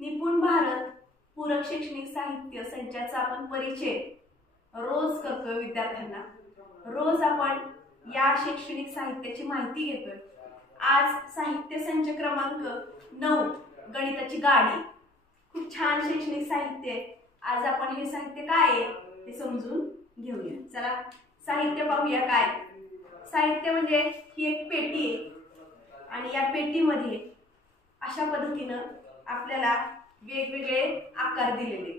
निपुण भारत पूरक शैक्षणिक साहित्य संचाचा आपण परिचय रोज करतोय विद्यार्थ्यांना। रोज आपण या शैक्षणिक साहित्याची माहिती घेतोय। आज साहित्य संच क्रमांक 9 गणिताची गाडी, खूप छान शैक्षणिक साहित्य आहे। आज आपण हे साहित्य काय आहे ते समजून घेऊया। चला साहित्य पाहूया। काय साहित्य म्हणजे ही एक पेटी आहे आणि या पेटीमध्ये अशा पद्धतीनं आपल्याला वेगवेगळे आकार दिलेले।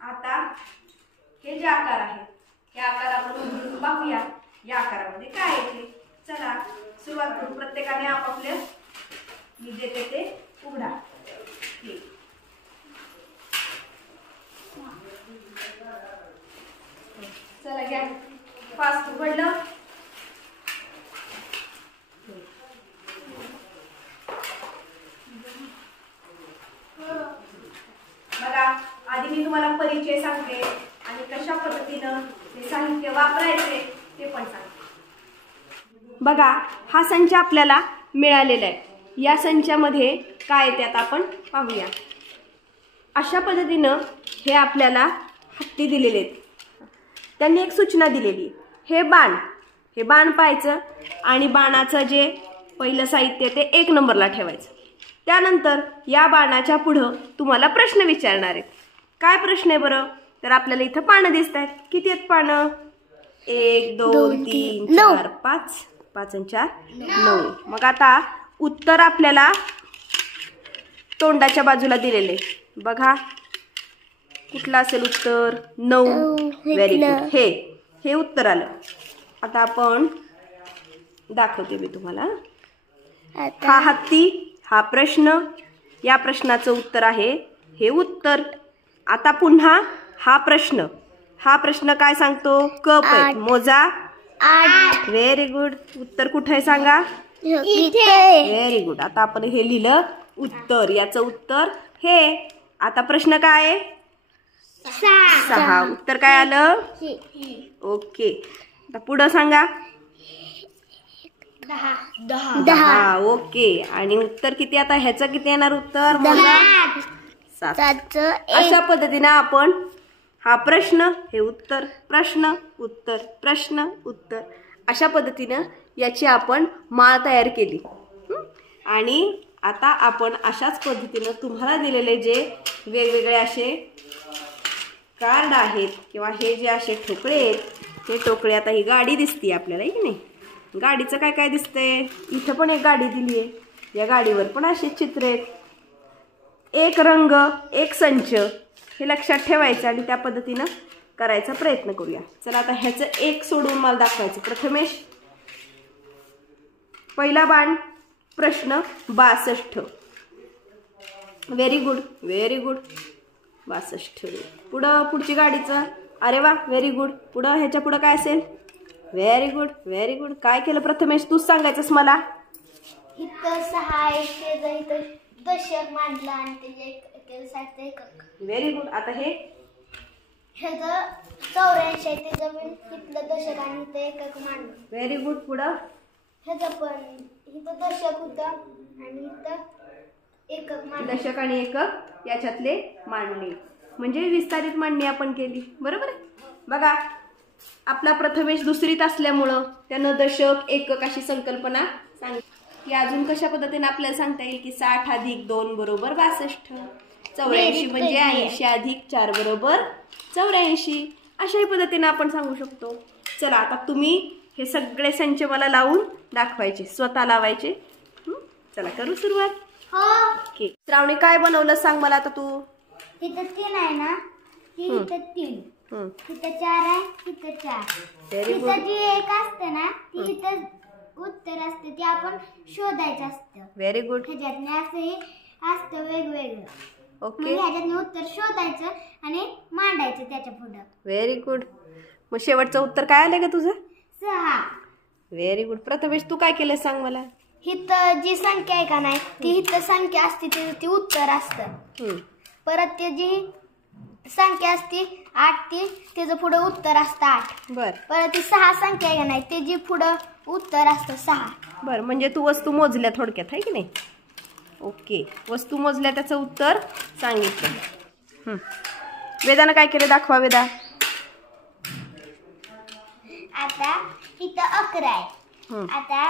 आता हे जे आकार आहेत हे आकार आपण उघडून पाहूया। या आकारामध्ये काय आहे चला सुरुवात करू। प्रत्येकाने आपापले मी देते ते उघडा। चला घ्या फास्ट उघडलं। बघा आधी मी तुम्हाला परिचय सांगते आणि कशा पद्धतीनं हे साहित्य वापरायचे ते पण सांगते। बघा हा संच आपल्याला मिळालेला आहे। या संचामध्ये काय आहे ते आता आपण पाहूया। अशा पद्धतीनं हे आपल्याला हत्ती दिलेले आहेत। त्यांनी एक सूचना दिलेली, हे बाण पाहायचं आणि बाणाचं जे पहिलं साहित्य ते 1 नंबरला ठेवायचं। त्यानंतर या बाणाच्या पुढं तुम्हाला प्रश्न विचारणार आहेत। काय प्रश्न आहे बरं? तर आपल्याला इथं पानं दिसत आहेत। किती आहेत पानं? 1 2 3 4 5 5 आणि 4 9। मग आता उत्तर आपल्याला तोंडाच्या बाजूला दिलेले बघा, कुठलं असेल उत्तर? 9। Very good. हे उत्तर आलं। आता आपण दाखवते मी तुम्हाला। हा हत्ती, हा प्रश्न, या प्रश्नाचं उत्तर आहे हे उत्तर। आता पुन्हा हा प्रश्न काय सांगतो? कप आहे, मोजा 8। Very good. उत्तर कुठे आहे सांगा? Very good. आता आपण हे लिहिलं उत्तर, याचं उत्तर हे। आता प्रश्न काय आहे? 6। उत्तर काय आलं? ओके। आता पुढं सांगा। 10। ओके। आणि उत्तर किती? आता ह्याचं किती येणार उत्तर? 7। अशा पद्धतीने आपण हा प्रश्न, हे उत्तर, प्रश्न उत्तर, प्रश्न उत्तर, अशा पद्धतीनं याची आपण माळ तयार केली। आणि आता आपण अशाच पद्धतीनं तुम्हाला दिलेले जे वेगवेगळे असे कार्ड आहेत किंवा हे जे असे ठोकळे आहेत ते ठोकळे, आता ही गाडी दिसते आपल्याला की नाही? गाडीचं काय काय दिसतंय? इथं पण एक गाडी दिली आहे। या गाडीवर पण असे चित्र आहेत। एक रंग, एक संच, हे लक्षात ठेवायचं आणि त्या पद्धतीनं करायचा प्रयत्न करूया। चला आता ह्याचं एक सोडून मला दाखवायचं। प्रथमेश, पहिला बाण, प्रश्न 62। Very good, very good. 62। पुढची गाडीचं, अरे वा, व्हेरी गुड। पुढं ह्याच्या पुढं काय असेल? Very good, very good. काय केलं प्रथमेश? तूच सांगायचंस मला। इथं 6 दशक मांडलं आणि त्याचे एकक। Very good. आता हे 84 ते जमीन इथलं दशक आणि इथं एकक मांडलं। Very good. पुढं ह्याचं पण इथं दशक होतं आणि इथं एकक मांडलं। दशक आणि एकक याच्यातले मांडले, म्हणजे विस्तारित मांडणी आपण केली। बरोबर आहे? बघा आपला प्रथमेश दुसरीत असल्यामुळं त्यानं दशक एकक अशी संकल्पना सांगितली की अजून कशा पद्धतीने आपल्याला सांगता येईल की 60 + 2 = 62। 84 म्हणजे 80 + 4 = 84। अशाही पद्धतीने आपण सांगू शकतो। चला आता तुम्ही हे सगळे संच मला लावून दाखवायचे, स्वतः लावायचे। चला करू सुरुवात। ओके। श्रावणी काय बनवलं सांग मला आता तू? इथं 3 आहे ना, इथं 3, इथं 4 आहे, इथं 4। इथं जी एक असते ना ती इथं उत्तर असते, ते आपण शोधायचं असतं। Very good. ह्याच्यातनं असंही असतं वेगवेगळं। ओके। ह्याच्यातनं उत्तर शोधायचं आणि मांडायचं त्याच्या पुढं। Very good. मग शेवटचं उत्तर काय आलं का तुझं? 6। Very good. प्रथमेश तू काय केलं सांग मला? इथं जी संख्या आहे का नाही ती इथं संख्या असते ती उत्तर असतं। परत ते जी संख्या असते 8 त्याचं पुढं उत्तर असतं 8। बर। परत ती 6 संख्या आहे का नाही ते जी पुढं उत्तर असतं 6। बर, म्हणजे तू वस्तू मोजल्या थोडक्यात, आहे की नाही? ओके, वस्तू मोजल्या त्याचं उत्तर सांगितलं. वेदानं काय केलं दाखवा वेदा. आता इथं 11 आहे. आता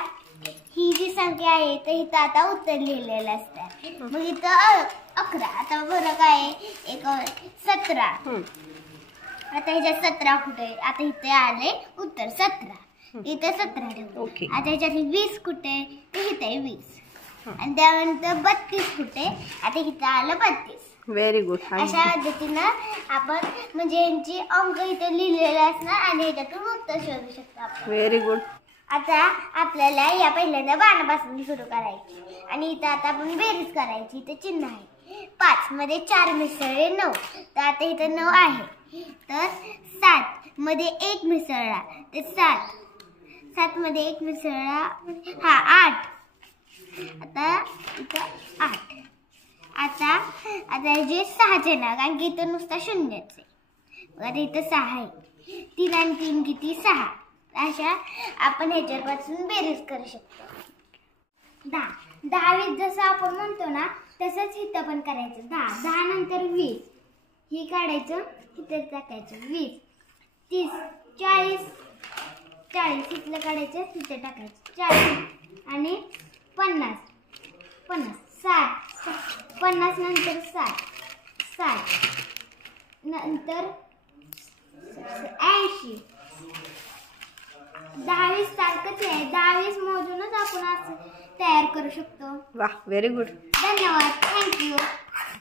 ही जी संख्या आहे तर इथं आता उत्तर लिहिलेलं असतं. मग इथं 11. आता बरं काय एक 17. आता ह्याच्यात 17 कुठे? आता इथे आले उत्तर 17. इथे 17 ठेवू. आता ह्याच्यात 20 कुठे? तर इथे 20. आणि त्यानंतर 32 कुठे? आता इथं आलं 32. Very good. अशा पद्धतीनं आपण म्हणजे यांची अंक इथे लिहिलेले असणार आणि ह्याच्यातून उत्तर शोधू शकतो. Very good. आता आपल्याला या पहिल्यांदा बाणापासून सुरू करायची आणि इथं आता आपण बेरीज करायची. इथे चिन्ह आहे. 5 मध्ये 4 मिसळले 9. तर आता इथं 9 आहे. तर 7 मध्ये 1 मिसळला तर 7. 7 मध्ये 1 मिसळला 8. आता इथं 8. आता जे 6चे ना, कारण की इथं नुसता 0च आहे. आता इथं 6 आहे. 3 आणि 3 किती? 6. अशा आपण ह्याच्यापासून बेरीज करू शकतो. 10. 10 जसं आपण म्हणतो ना तसंच इथं पण करायचं. 10 नंतर 20. ही काढायचं, इथं टाकायचं. 20, 30, 40. 40 इथलं काढायचं, इथं टाकायचं. 40 आणि 50. 60. 50 नंतर 60 नंतर 80. 10 सारखंच आहे. 10 मोजूनच आपण असं तयार करू शकतो. वाह, व्हेरी गुड. धन्यवाद. थँक्यू.